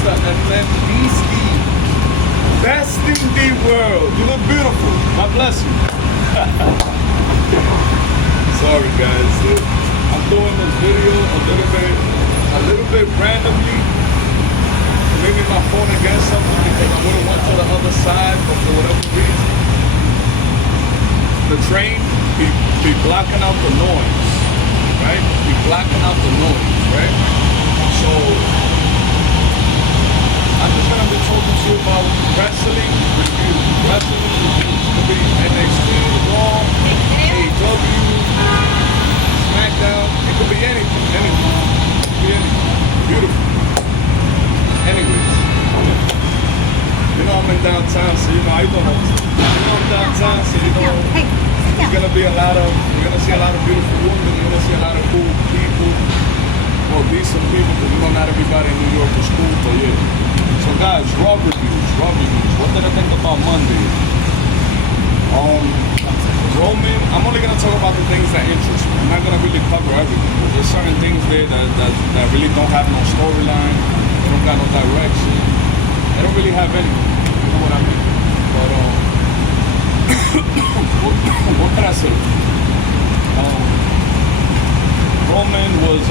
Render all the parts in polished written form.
Mr. Atlantiski. Best in the world. You look beautiful. God bless you. Sorry guys. I'm doing this video a little bit randomly. Maybe my phone against something because I would have went to the other side, but for whatever reason, the train be blocking out the noise, right? Be blocking out the noise, right? So I'm just gonna be talking to you about wrestling reviews. Wrestling reviews. It could be NXT, Raw, AEW, SmackDown. It could be anything. It could be anything. Beautiful. Anyways, you know I'm in downtown, so you know I don't know. You know I'm downtown, so you know there's gonna be you're gonna see a lot of beautiful women. You're gonna see a lot of cool people, well, decent people, because you know not everybody in New York is cool, but yeah. So guys, Raw reviews. What did I think about Monday? Roman, I'm only gonna talk about the things that interest me. I'm not gonna really cover everything, because there's certain things there that really don't have no storyline. They don't got no direction. They don't really have anything. You know what I mean? But what can I say? Roman was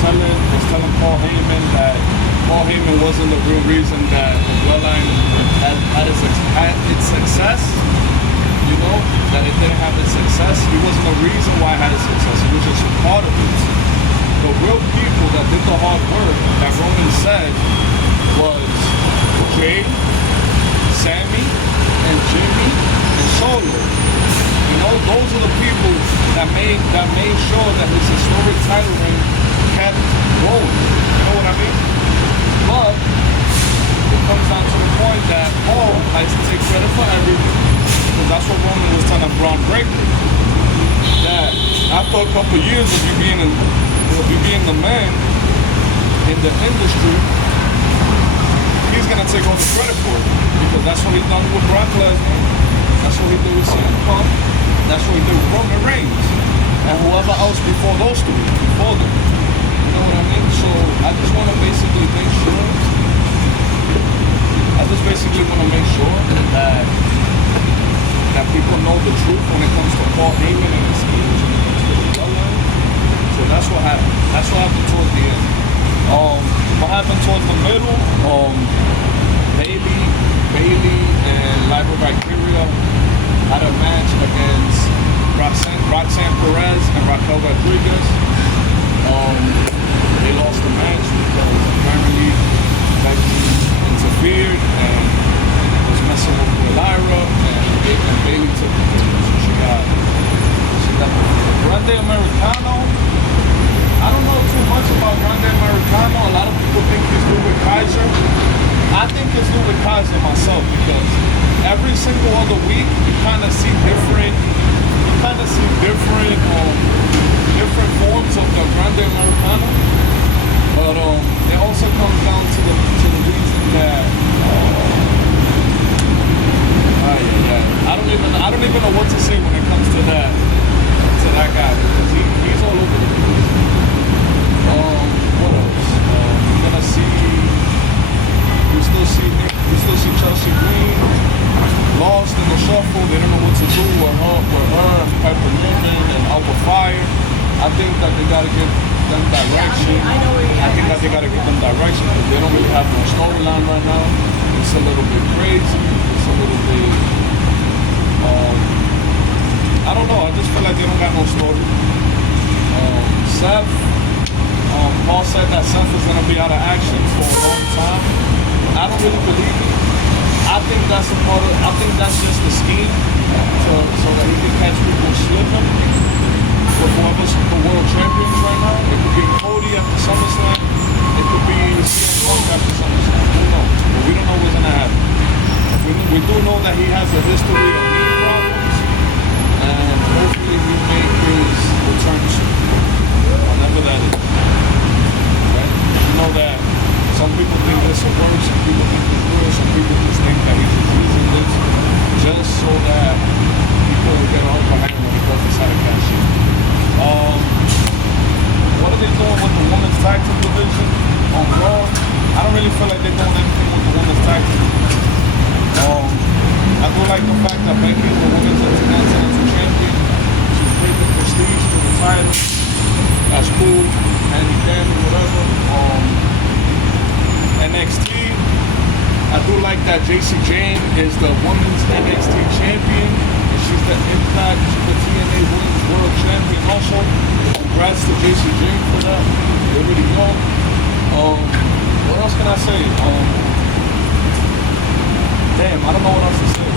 telling Paul Heyman that Paul Heyman wasn't the real reason that the Bloodline had its success. You know, that it didn't have its success. He wasn't the reason why it had its success. He was just a part of it. The real people that did the hard work that Roman said was Jay, Sammy, and Jimmy, and Solo. You know, those are the people that made sure that his historic title reign kept going. You know what I mean? But it comes down to the point that Paul likes to take credit for everything, because that's what Roman was telling Braun Breaker. That after a couple years of you being the man in the industry, he's gonna take all the credit for it, because that's what he done with Brock Lesnar, that's what he did with CM Punk, that's what he did with Roman Reigns, and whoever else before those two, before them. You know what I mean? So I just want to basically make sure that people know the truth when it comes to Paul Heyman and his schemes, when it comes to the Bloodline. So that's what happened. That's what happened towards the end. What happened towards the middle? Bailey and Lyra Valkyria had a match against Roxanne Perez and Raquel Rodriguez. They lost the match because apparently Becky interfered and was messing with Lyra, and Bailey took the pin. So she got the Grande Americano. I don't know too much about Grande Americano. A lot of people think he's Ludwig Kaiser. I think it's Ludwig Kaiser myself, because every single other week you kind of see different forms of the Grande Americano. But it also comes down to the reason that I don't even know what to say when it comes to that guy, because he's all over the place. What else? We still see Chelsea Green lost in the shuffle. They don't know what to do with her and Piper Niven and Alpha Fire. I think that they gotta give them direction. I think that they gotta give them direction, because they don't really have no storyline right now. It's a little bit crazy. It's a little bit I don't know. I just feel like they don't got no story. Seth, Paul said that Seth is gonna be out of action for a long time. I don't really believe it. I think that's just the scheme so that he can catch people slipping. With whoever's the world champions right now. It could be Cody after SummerSlam. It could be CM Punk after SummerSlam. Who knows? But we don't know what's gonna happen. We do know that he has a history of knee problems, and hopefully we make his return soon, whenever that is. Right? You know that some people think this will work, some people think it's real, some people just think that he's just using this just so that people will get on behind him when he does decide to cash in. What are they doing with the women's tag team division on Raw? I don't really feel like they're doing anything with the women's tag team. I do like the fact that Becky is the women's intercontinental champion. She's bringing prestige to the title. That's cool. Handy dandy, whatever. NXT. I do like that JC Jane is the women's NXT champion. And she's the Impact, she's the TNA Women's World Champion also. Congrats to JC Jane for that. They really go. What else can I say? Damn, I don't know what else to say.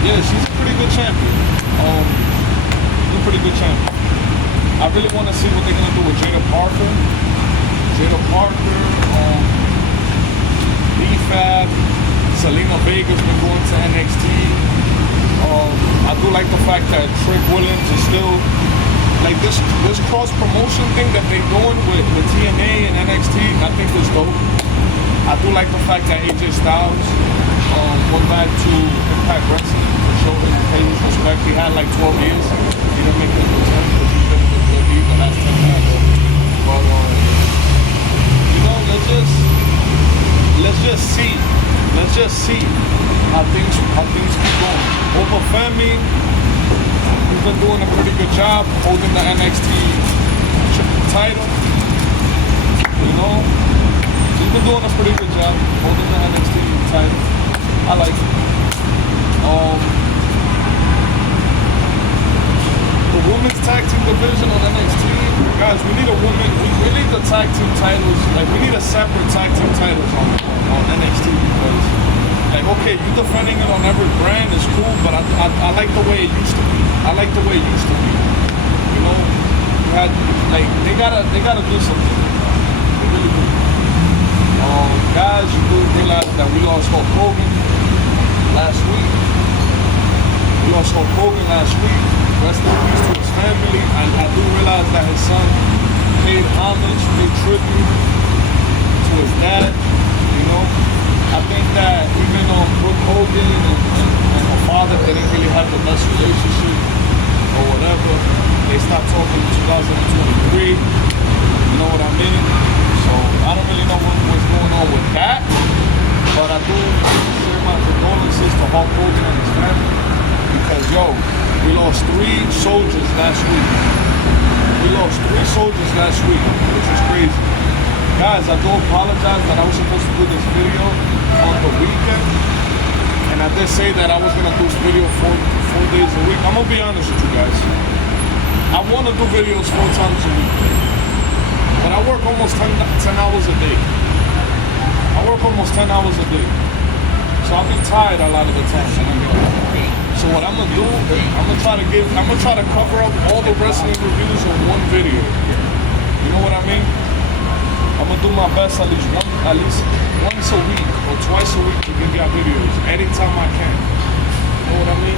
Yeah, she's a pretty good champion. She's a pretty good champion. I really want to see what they're gonna do with Jada Parker. Jada Parker, B-Fab, Selena Vega's been going to NXT. I do like the fact that Trick Williams is still like this cross promotion thing that they're doing with TNA and NXT. I think is dope. I do like the fact that AJ Styles went back to Impact Wrestling to show him pay his respect. He had like 12 years. He didn't make his return because he's been with WWE the last 10 years. But you know, let's just see how things keep going. Oba Femi, he's been doing a pretty good job holding the NXT title. You know, he's been doing a pretty good job holding the NXT title. I like it. The women's tag team division on NXT, guys, we need a woman. We need the tag team titles. Like, we need a separate tag team titles on NXT because, like, okay, you defending it on every brand is cool, but I like the way it used to be. I like the way it used to be. You know, you had like they gotta do something. They really do. Guys, you do realize that we lost Hulk Hogan last week. We lost Hulk Hogan last week. Rest in peace to his family. I do realize that his son paid homage, paid tribute to his dad. You know, I think that even on Brooke Hogan and her father, they didn't really have the best relationship or whatever. They stopped talking in 2023. You know what I mean? So I don't really know what's going on with that. But I do share my condolences to Hulk Hogan and his family. Because, yo, we lost 3 soldiers last week. We lost 3 soldiers last week, which is crazy. Guys, I do apologize that I was supposed to do this video on the weekend. And I did say that I was going to do this video 4 days a week. I'm going to be honest with you guys. I want to do videos 4 times a week. But I work almost 10 hours a day. I work almost 10 hours a day. So I'll be tired a lot of the time. So what I'm gonna do, I'm gonna try to cover up all the wrestling reviews in one video. You know what I mean? I'm gonna do my best at least once a week or twice a week to give y'all videos anytime I can. You know what I mean?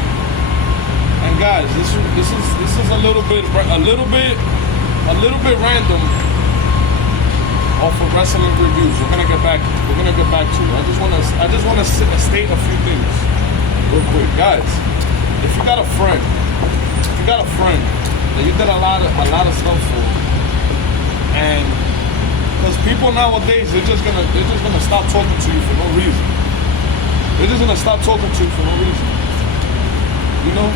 And guys, this is a little bit random off of wrestling reviews. We're gonna get back to it. I just wanna state a few things real quick, guys. If you got a friend that you did a lot of stuff for, and because people nowadays they're just gonna stop talking to you for no reason. They're just gonna stop talking to you for no reason. You know?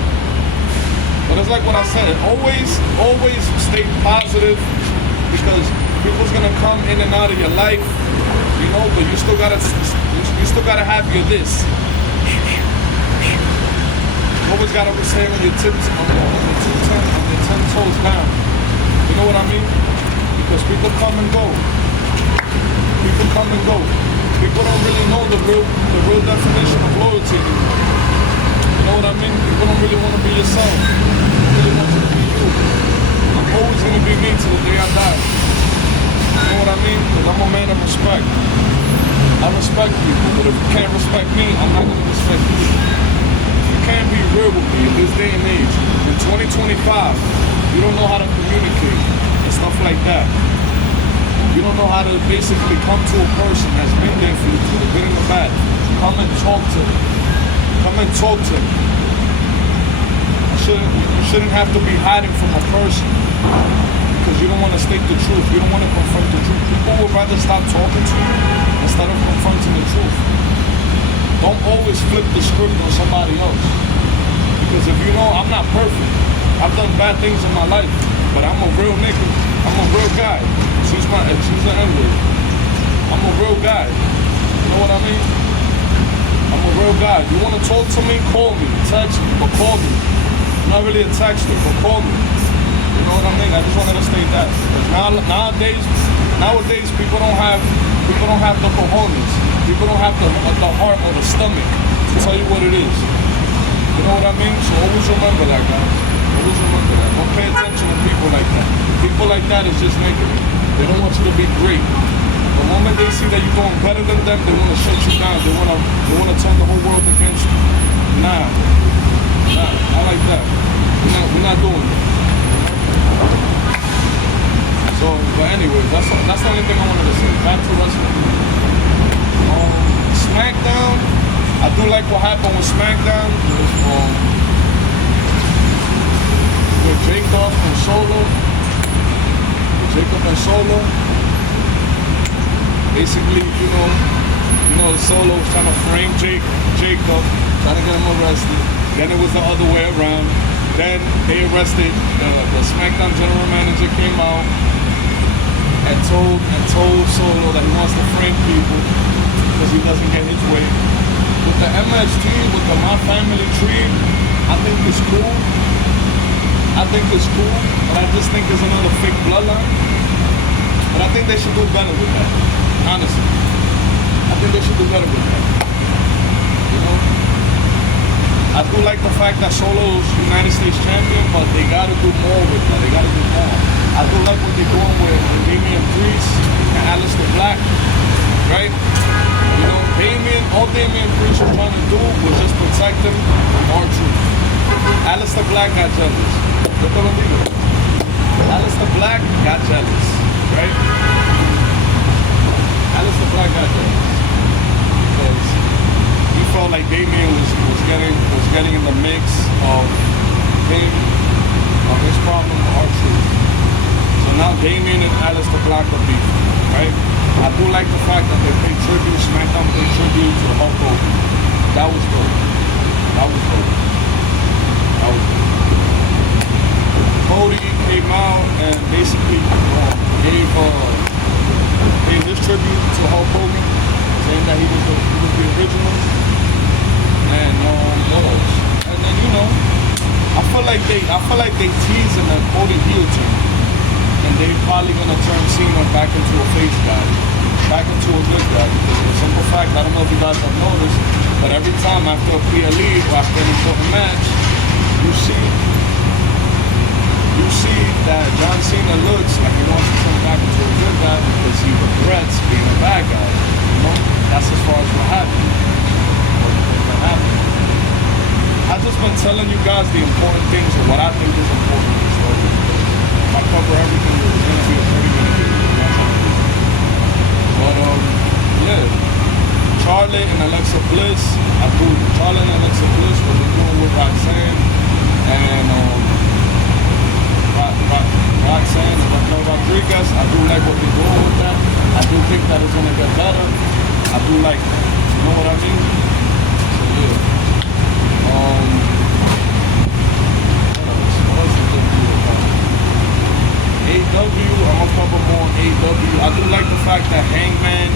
But it's like what I said, always stay positive because people's gonna come in and out of your life, you know, but you still gotta have your this. You always gotta stay on your tips, on your 10 toes down. You know what I mean? Because people come and go. People come and go. People don't really know the real definition of loyalty anymore. You know what I mean? People don't really want to be yourself. They really want you to be you. I'm always gonna be me till the day I die. You know what I mean? Because I'm a man of respect. I respect people, but if you can't respect me, I'm not gonna respect you. You can't be real with me in this day and age. In 2025, you don't know how to communicate and stuff like that. You don't know how to basically come to a person that's been there for you, through the good and the bad. Come and talk to them. Come and talk to them. You shouldn't have to be hiding from a person because you don't want to state the truth. You don't want to confront the truth. People would rather stop talking to you instead of confronting the truth. Don't always flip the script on somebody else. Because if you know, I'm not perfect. I've done bad things in my life, but I'm a real nigga. I'm a real guy. She's an N-word. I'm a real guy. You know what I mean? I'm a real guy. You want to talk to me? Call me. Text me, but call me. I'm not really a texter, but call me. You know what I mean? I just wanted to state that. Because nowadays, people don't have the cojones. People don't have the heart or the stomach to tell you what it is. You know what I mean? So always remember that, guys. Always remember that. Don't pay attention to people like that. People like that is just negative. They don't want you to be great. The moment they see that you're doing better than them, they want to shut you down. They want to turn the whole world against you. Nah, not like that. We're not doing that. So, but anyways, that's the only thing I wanted to say. Back to wrestling. SmackDown. I do like what happened with SmackDown. With Jacob and Solo. Basically, you know, Solo was trying to frame Jacob, trying to get him arrested. Then it was the other way around. Then they arrested the SmackDown general manager came out and told Solo that he wants to frame people because he doesn't get his way. With the MST, with the My Family tree, I think it's cool. But I just think it's another fake bloodline. But I think they should do better with that. Honestly. I think they should do better with that. You know? I do like the fact that Solo's United States champion, but they gotta do more with that. They gotta do more. I do like what they're doing with Damian Priest and Aleister Black. Right? You know, all Damian Priest was trying to do was just protect him from R-Truth. Aleister Black got jealous. Aleister Black got jealous, right? Aleister Black got jealous because he felt like Damian was getting in the mix of him, of his problem with R-Truth. So now Damian and Aleister Black are beefing, right? I do like the fact that they paid tribute, SmackDown paid tribute to Hulk Hogan. That was good. Cody came out and basically gave this tribute to Hulk Hogan, saying that he was the original. And what else? And then I feel like they teasing that Cody heel turn, and they probably gonna turn Cena back into a face guy, back into a good guy. Because the simple fact, I don't know if you guys have noticed, but every time after a PLE or after an important match, you see that John Cena looks like he wants to turn back into a good guy because he regrets being a bad guy. You know, that's as far as what happened. I've just been telling you guys the important things and what I think is important in the story. If I cover everything, it's gonna be a 30-minute video. But yeah, Charlotte and Alexa Bliss. Charlotte and Alexa Bliss, what they're doing with Roxanne and Roxanne and Raquel Rodriguez. I do like what they're doing with that. I do think that it's gonna get better. I do like that. You know what I mean? So yeah. What else is good to do about it? AEW, I'm gonna cover more on AEW. I do like the fact that Hangman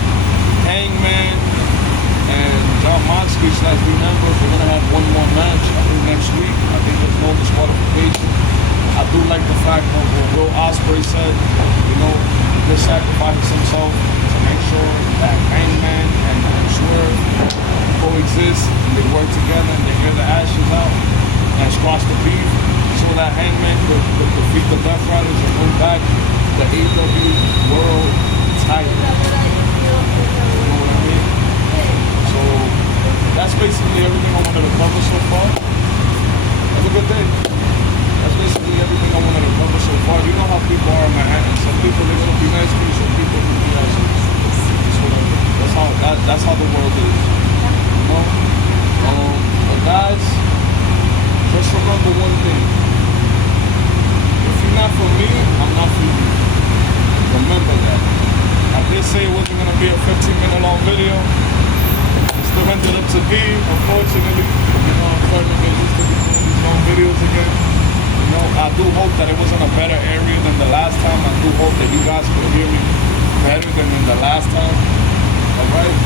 and Jon Moxley / Dean Ambrose, we're gonna have one more match. I think next week. I think there's no disqualification. I do like the fact that what Will Ospreay said, he just sacrificed himself to make sure that Hangman and Swerve coexist and they work together and they air the ashes out and squash the beef so that Hangman could defeat the Death Riders and win back the AEW World title. You know what I mean? So that's basically everything I wanted to cover so far. Have a good day. That's basically everything I wanted to cover so far. You know how people are in Manhattan. Some people, they're going to be nice to you. Some people will be assholes. That's how the world is. You know? But guys, just remember one thing. If you're not for me, I'm not for you. handed up to D, unfortunately. You know, I'm starting to get used to doing these long videos again. You know, I do hope that it was in a better area than the last time. I do hope that you guys could hear me better than in the last time. Alright?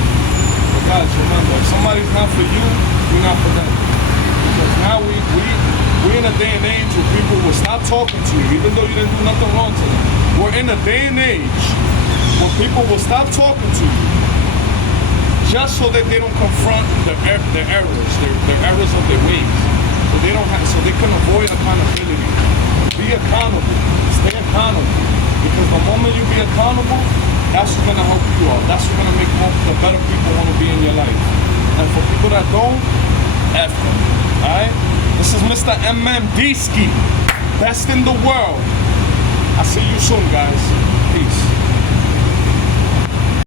But guys, remember, if somebody's not for you, you're not for them. Because now we're in a day and age where people will stop talking to you, even though you didn't do nothing wrong to them. We're in a day and age where people will stop talking to you just so that they don't confront their errors, their errors of their ways. So they can avoid accountability. Be accountable. Stay accountable. Because the moment you be accountable, that's what's gonna help you out. That's what's gonna make the better people want to be in your life. And for people that don't, F them. Alright? This is Mr. MMD Ski. Best in the world. I'll see you soon, guys.